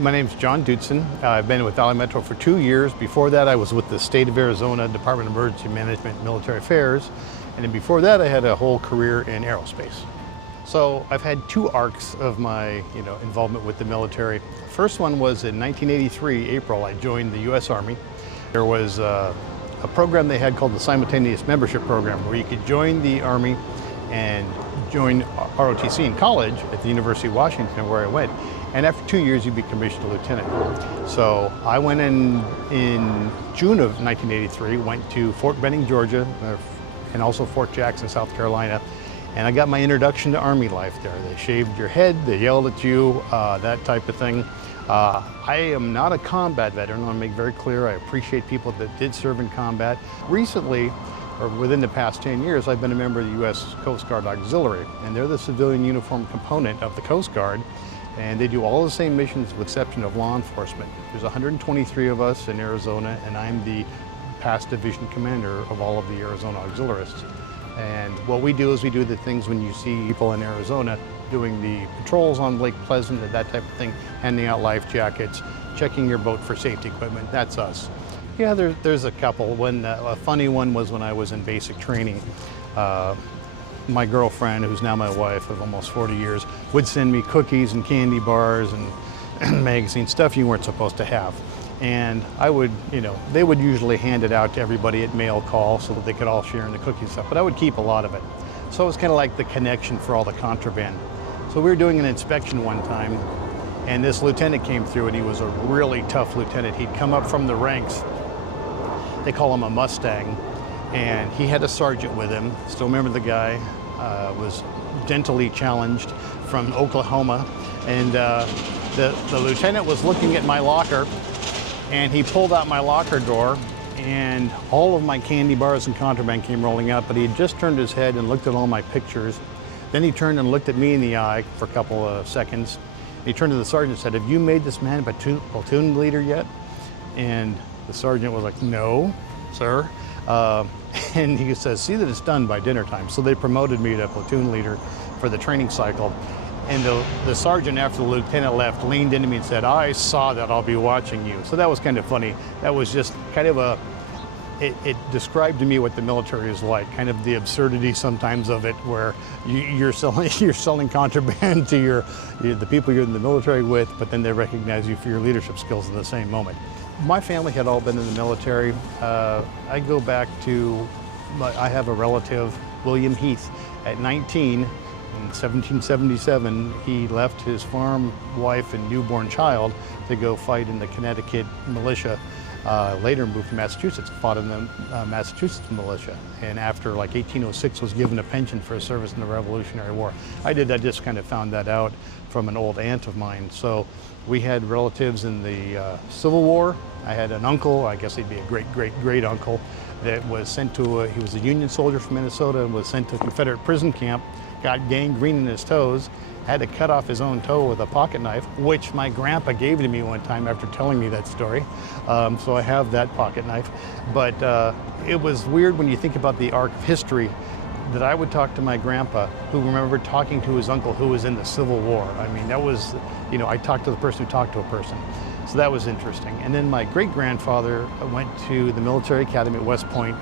My name's Jon Dootson. I've been with Valley Metro for 2 years. Before that, I was with the state of Arizona Department of Emergency Management Military Affairs. And then before that, I had a whole career in aerospace. So I've had two arcs of my involvement with the military. The first one was in 1983, April, I joined the U.S. Army. There was a program they had called the Simultaneous Membership Program, where you could join the Army and join ROTC in college at the University of Washington, where I went. And after 2 years, you'd be commissioned a lieutenant. So I went in June of 1983, went to Fort Benning, Georgia, and also Fort Jackson, South Carolina. And I got my introduction to Army life there. They shaved your head, they yelled at you, that type of thing. I am not a combat veteran. I want to make very clear, I appreciate people that did serve in combat. Recently, or within the past 10 years, I've been a member of the U.S. Coast Guard Auxiliary, and they're the civilian uniform component of the Coast Guard. And they do all the same missions with the exception of law enforcement. There's 123 of us in Arizona, and I'm the past division commander of all of the Arizona auxiliarists. And what we do is we do the things when you see people in Arizona doing the patrols on Lake Pleasant and that type of thing, handing out life jackets, checking your boat for safety equipment. That's us. Yeah, there's a couple. A funny one was when I was in basic training. My girlfriend, who's now my wife of almost 40 years, would send me cookies and candy bars and magazines, stuff you weren't supposed to have. And I would, they would usually hand it out to everybody at mail call so that they could all share in the cookie stuff, but I would keep a lot of it. So it was kind of like the connection for all the contraband. So we were doing an inspection one time, and this lieutenant came through, and he was a really tough lieutenant. He'd come up from the ranks. They call him a Mustang. And he had a sergeant with him. Still remember the guy, was dentally challenged from Oklahoma. And the lieutenant was looking at my locker, and he pulled out my locker door, and all of my candy bars and contraband came rolling out, but he had just turned his head and looked at all my pictures. Then he turned and looked at me in the eye for a couple of seconds. He turned to the sergeant and said, "Have you made this man a platoon leader yet?" And the sergeant was like, "No, sir." And he says, "See that it's done by dinner time." So they promoted me to platoon leader for the training cycle. And the sergeant, after the lieutenant left, leaned into me and said, "I saw that, I'll be watching you." So that was kind of funny. That was just kind of it described to me what the military is like, kind of the absurdity sometimes of it, where you're selling contraband to the people you're in the military with, but then they recognize you for your leadership skills in the same moment. My family had all been in the military. I go back to, I have a relative, William Heath. At 19, in 1777, he left his farm wife and newborn child to go fight in the Connecticut militia. Later moved to Massachusetts, fought in the Massachusetts militia. And after 1806 was given a pension for his service in the Revolutionary War. I just kind of found that out from an old aunt of mine. So we had relatives in the Civil War. I had an uncle, I guess he'd be a great uncle, that was sent to, he was a Union soldier from Minnesota and was sent to a Confederate prison camp, got gangrene in his toes, had to cut off his own toe with a pocket knife, which my grandpa gave to me one time after telling me that story. So I have that pocket knife. But it was weird when you think about the arc of history that I would talk to my grandpa, who remembered talking to his uncle who was in the Civil War. I mean, that was, I talked to the person who talked to a person. So that was interesting. And then my great-grandfather went to the military academy at West Point.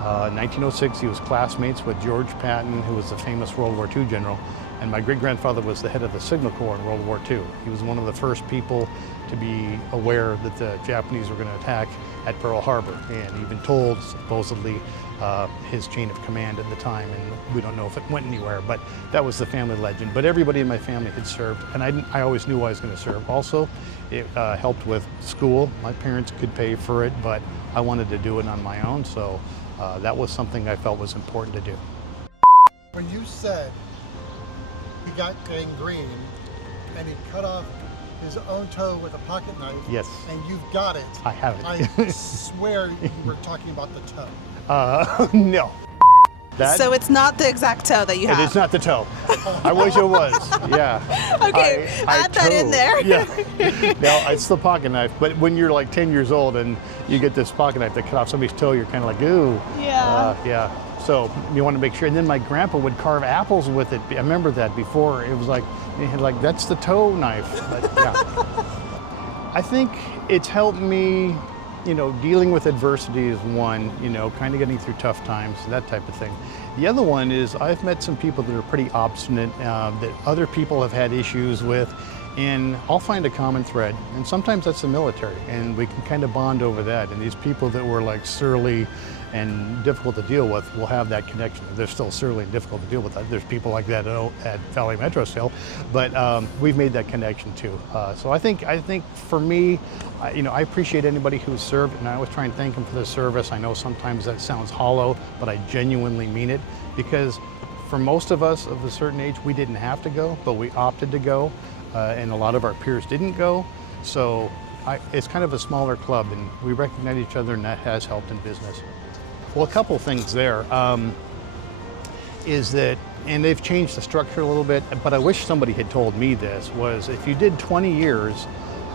In 1906, he was classmates with George Patton, who was the famous World War II general. And my great-grandfather was the head of the Signal Corps in World War II. He was one of the first people to be aware that the Japanese were going to attack at Pearl Harbor, and even told, supposedly, his chain of command at the time, and we don't know if it went anywhere, but that was the family legend. But everybody in my family had served, and I always knew I was going to serve. Also, it helped with school. My parents could pay for it, but I wanted to do it on my own, so that was something I felt was important to do. When you said he got gangrene and he cut off his own toe with a pocket knife, yes, and you've got it. I have it. I swear you were talking about the toe. No. So it's not the exact toe that you have? It is not the toe. I wish it was, yeah. Okay, add that in there. Yeah. No, it's the pocket knife, but when you're like 10 years old and you get this pocket knife that cut off somebody's toe, you're kind of like, ooh. Yeah. Yeah. So you want to make sure. And then my grandpa would carve apples with it. I remember that before. It was like, that's the toe knife. But yeah. I think it's helped me, dealing with adversity is one, kind of getting through tough times, that type of thing. The other one is I've met some people that are pretty obstinate, that other people have had issues with, and I'll find a common thread. And sometimes that's the military, and we can kind of bond over that. And these people that were like surly and difficult to deal with will have that connection. They're still surly and difficult to deal with. There's people like that at Valley Metro still, but we've made that connection too. So I think for me, I appreciate anybody who's served, and I always try and thank them for their service. I know sometimes that sounds hollow, but I genuinely mean it, because for most of us of a certain age, we didn't have to go, but we opted to go, and a lot of our peers didn't go. So it's kind of a smaller club, and we recognize each other, and that has helped in business. Well, a couple things there is that, and they've changed the structure a little bit, but I wish somebody had told me this, was if you did 20 years,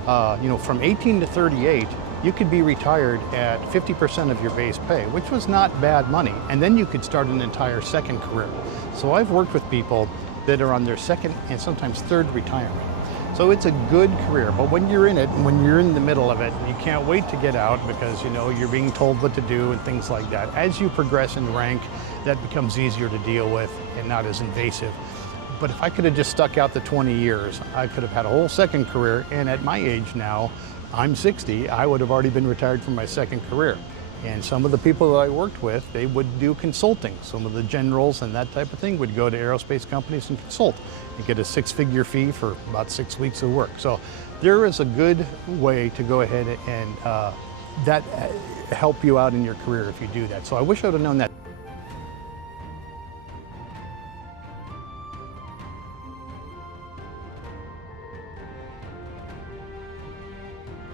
from 18 to 38, you could be retired at 50% of your base pay, which was not bad money. And then you could start an entire second career. So I've worked with people that are on their second and sometimes third retirement. So it's a good career, but when you're in it, and when you're in the middle of it, you can't wait to get out because you're being told what to do and things like that. As you progress in rank, that becomes easier to deal with and not as invasive. But if I could have just stuck out the 20 years, I could have had a whole second career, and at my age now, I'm 60, I would have already been retired from my second career. And some of the people that I worked with, they would do consulting. Some of the generals and that type of thing would go to aerospace companies and consult and get a 6-figure fee for about 6 weeks of work. So there is a good way to go ahead and that help you out in your career if you do that. So I wish I would have known that.